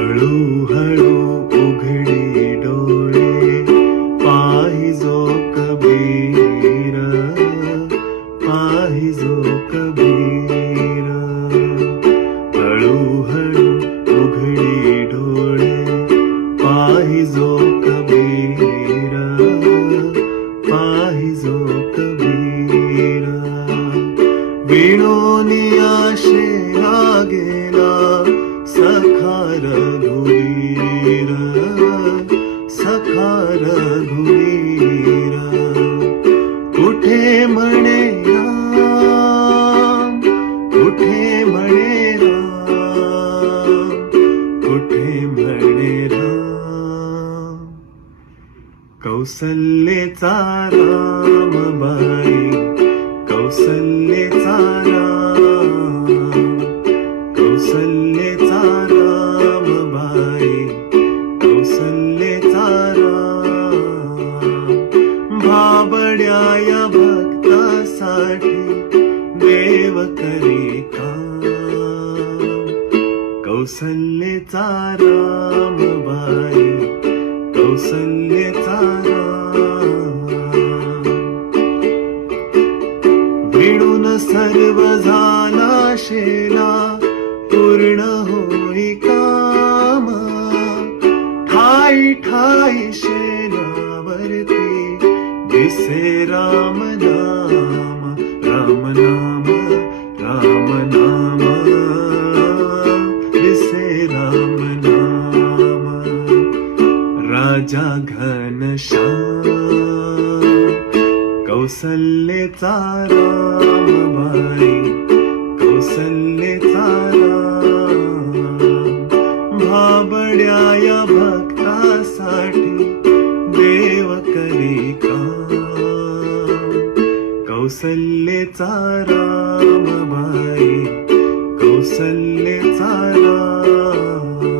हळूहळू उघडी डोळे पाहिजो कबीर पाहिजो कबीर. हळूहळू उघडी डोळे पाहिजो कबीर पाहिजो कबीर. विणोनिया आशे गेला सखा घुरीर सखार घुरीर कुठे म्हणे राम कुठे म्हणे राम कुठे म्हणे राम। कौसल्येचा राम बाई कौसल्येचा कौसल्येचा राम बाई कौसल्येचा राम. भाबड्या या भक्तासाठी देव करी काम. कौसल्येचा राम बाई कौसल्येचा राम. विणून सर्व झाला शेला पूर्ण होई काम. ठाई ठाई शेनावरती दिसे राम नाम राम नाम राम नाम. दिसे राम नाम. राजा घनश्याम कौसल्येचा राम. देव करी काम कौसल्येचा राम बाई कौसल्येचा राम.